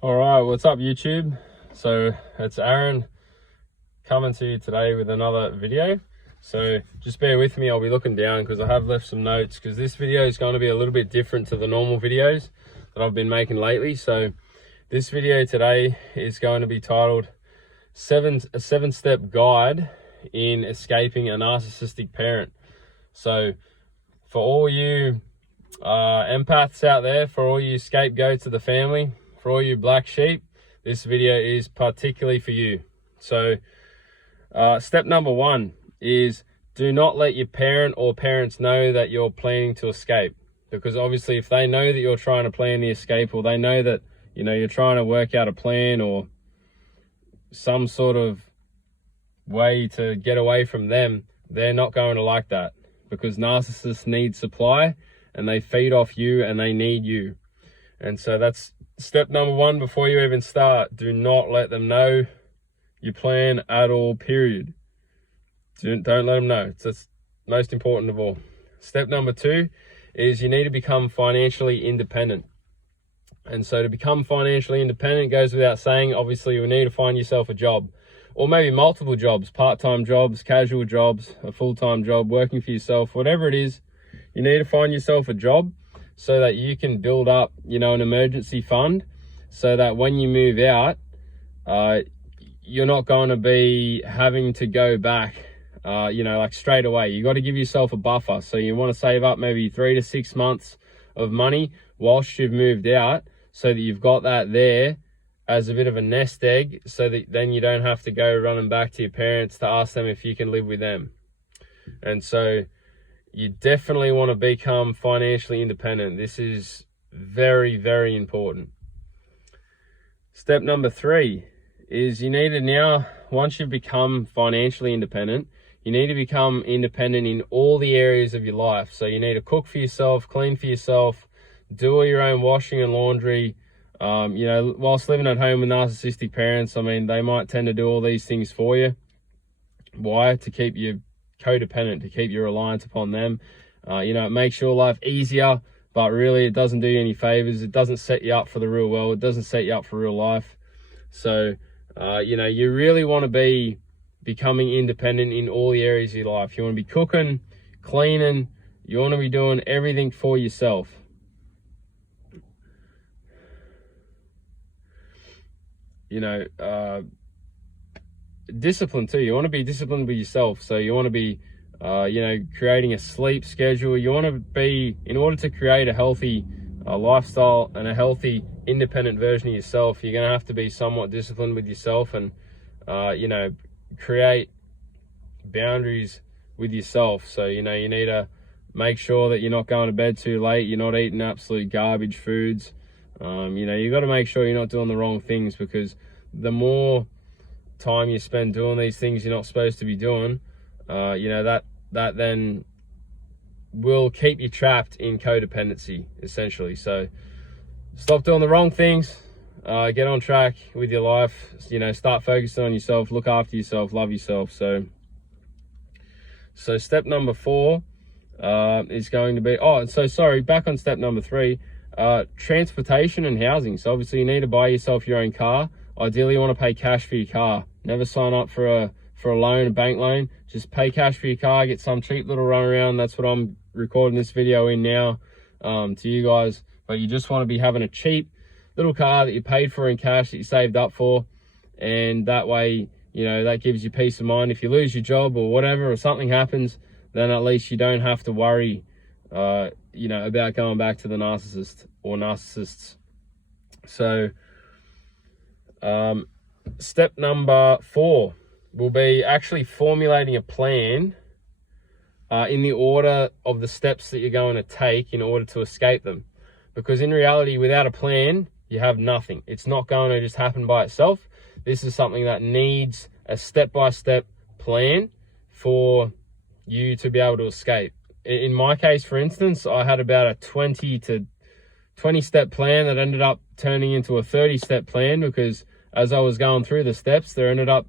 All right, what's up YouTube? So it's Aaron coming to you today with another video. So just bear with me, I'll be looking down because I have left some notes, because this video is going to be a little bit different to the normal videos that I've been making lately. So this video today is going to be titled a seven-step guide in escaping a narcissistic parent. So for all you empaths out there, for all you scapegoats of the family, for all you black sheep, this video is particularly for you. So step number one is do not let your parent or parents know that you're planning to escape, because obviously if they know that you're trying to plan the escape, or they know that you're trying to work out a plan or some sort of way to get away from them, they're not going to like that, because narcissists need supply and they feed off you and they need you. And so that's step number one before you even start. Do not let them know your plan at all, period. Don't let them know. It's most important of all. Step number two is you need to become financially independent. And so to become financially independent goes without saying, obviously you need to find yourself a job, or maybe multiple jobs, part-time jobs, casual jobs, a full-time job, working for yourself, whatever it is. You need to find yourself a job so that you can build up, an emergency fund, so that when you move out, you're not going to be having to go back, like straight away. You got to give yourself a buffer. So you want to save up maybe 3 to 6 months of money whilst you've moved out, so that you've got that there as a bit of a nest egg, so that then you don't have to go running back to your parents to ask them if you can live with them. And so you definitely want to become financially independent. This is very, very important. Step number three is you need to now, once you've become financially independent, you need to become independent in all the areas of your life. So you need to cook for yourself, clean for yourself, do all your own washing and laundry. Whilst living at home with narcissistic parents, they might tend to do all these things for you. Why? To keep you codependent, to keep your reliance upon them. It makes your life easier, but really it doesn't do you any favors. It doesn't set you up for the real world. It doesn't set you up for real life. So, you really want to be becoming independent in all the areas of your life. You want to be cooking, cleaning, you want to be doing everything for yourself. Discipline too. You want to be disciplined with yourself. So you want to be, creating a sleep schedule. You want to be, in order to create a healthy lifestyle and a healthy, independent version of yourself, you're going to have to be somewhat disciplined with yourself and, create boundaries with yourself. So, you need to make sure that you're not going to bed too late. You're not eating absolute garbage foods. You got to make sure you're not doing the wrong things, because the more time you spend doing these things you're not supposed to be doing, that then will keep you trapped in codependency, essentially. So stop doing the wrong things, get on track with your life, start focusing on yourself, look after yourself, love yourself. So step number four is going to be, back on step number three, transportation and housing. So obviously you need to buy yourself your own car. Ideally you want to pay cash for your car. Never sign up for a loan, a bank loan. Just pay cash for your car, get some cheap little run around. That's what I'm recording this video in now to you guys. But you just want to be having a cheap little car that you paid for in cash, that you saved up for, and that way that gives you peace of mind. If you lose your job or whatever, or something happens, then at least you don't have to worry about going back to the narcissist or narcissists. So step number four will be actually formulating a plan in the order of the steps that you're going to take in order to escape them. Because in reality, without a plan, you have nothing. It's not going to just happen by itself. This is something that needs a step-by-step plan for you to be able to escape. In my case, for instance, I had about a 20 step plan that ended up turning into a 30-step plan, because as I was going through the steps, there ended up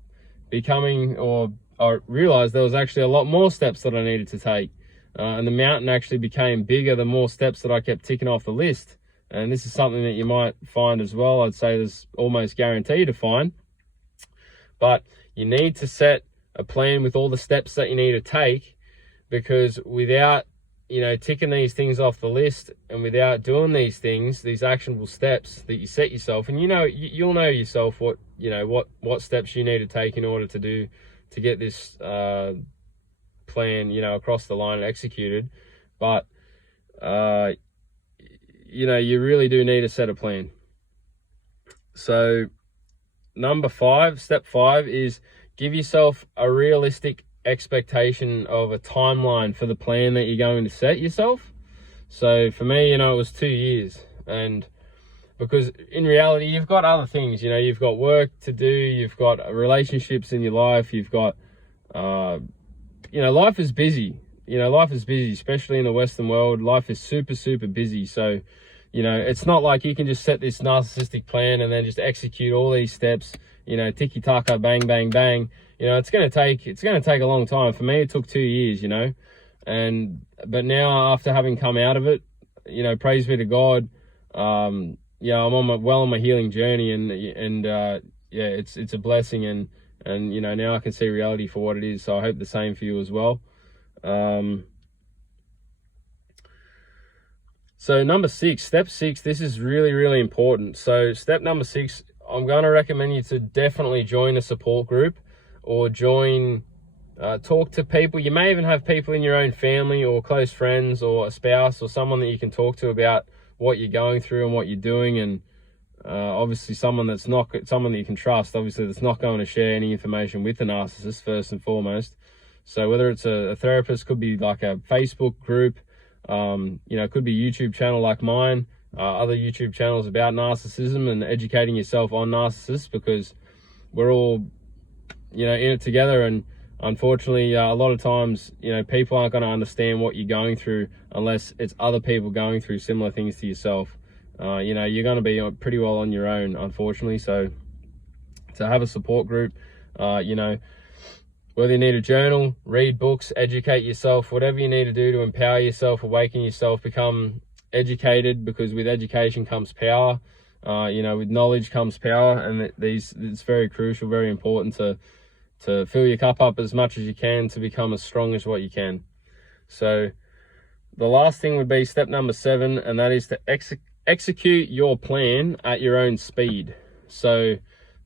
becoming, or I realized there was actually a lot more steps that I needed to take. And the mountain actually became bigger the more steps that I kept ticking off the list. and this is something that you might find as well. I'd say there's almost guaranteed to find. But you need to set a plan with all the steps that you need to take, because without, you know, ticking these things off the list, and without doing these things, these actionable steps that you set yourself, and you know, you'll know yourself what, you know, what steps you need to take in order to get this plan, you know, across the line and executed. But you know, you really do need to set a plan. So step 5 is give yourself a realistic expectation of a timeline for the plan that you're going to set yourself. So for me, you know, it was 2 years, and because in reality, you've got other things, you know, you've got work to do, you've got relationships in your life, you've got, you know, life is busy. You know, life is busy, especially in the Western world. Life is super, super busy. So, you know, it's not like you can just set this narcissistic plan and then just execute all these steps, you know, tiki-taka, bang, bang, bang. You know, it's going to take a long time. For me, it took 2 years, you know, but now after having come out of it, you know, praise be to God, yeah, I'm on my healing journey, and yeah, it's a blessing, and you know, now I can see reality for what it is. So I hope the same for you as well. So number 6, step 6, this is really, really important. So step number 6, I'm going to recommend you to definitely join a support group, or talk to people. You may even have people in your own family or close friends or a spouse or someone that you can talk to about what you're going through and what you're doing. And obviously someone that you can trust, obviously, that's not going to share any information with the narcissist first and foremost. So whether it's a therapist, could be like a Facebook group, you know, it could be a YouTube channel like mine, other YouTube channels about narcissism and educating yourself on narcissists, because we're all, you know, in it together. And unfortunately, a lot of times, you know, people aren't going to understand what you're going through unless it's other people going through similar things to yourself. You know, you're going to be pretty well on your own, unfortunately. So to have a support group, you know, whether you need a journal, read books, educate yourself, whatever you need to do to empower yourself, awaken yourself, become educated, because with education comes power. You know, with knowledge comes power, and it's very crucial, very important to fill your cup up as much as you can to become as strong as what you can. So the last thing would be step number 7, and that is to execute your plan at your own speed. So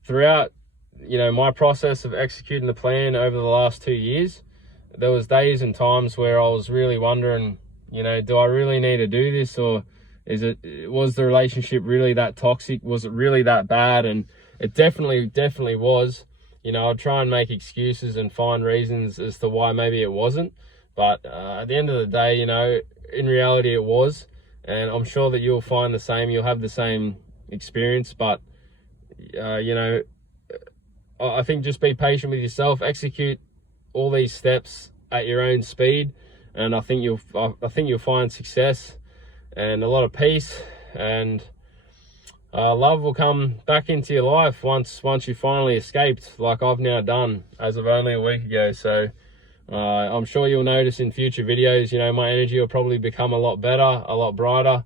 throughout, you know, my process of executing the plan over the last 2 years, there was days and times where I was really wondering, you know, do I really need to do this, or was the relationship really that toxic? Was it really that bad? And it definitely was. You know, I'd try and make excuses and find reasons as to why maybe it wasn't. But at the end of the day, you know, in reality it was. And I'm sure that you'll find the same. You'll have the same experience. But, you know, I think just be patient with yourself. Execute all these steps at your own speed. And I think you'll find success and a lot of peace, and love will come back into your life once you finally escaped, like I've now done as of only a week ago. So I'm sure you'll notice in future videos, you know, my energy will probably become a lot better, a lot brighter.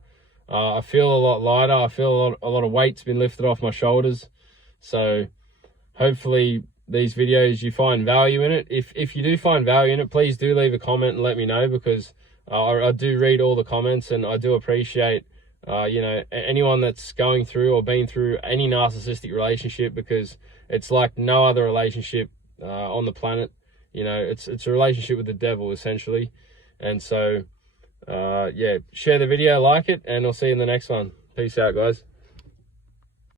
I feel a lot lighter. I feel a lot of weight's been lifted off my shoulders. So hopefully these videos, you find value in it. If you do find value in it, please do leave a comment and let me know, because I do read all the comments, and I do appreciate, you know, anyone that's going through or been through any narcissistic relationship, because it's like no other relationship on the planet. You know, it's a relationship with the devil, essentially. And so, yeah, share the video, like it, and I'll see you in the next one. Peace out, guys.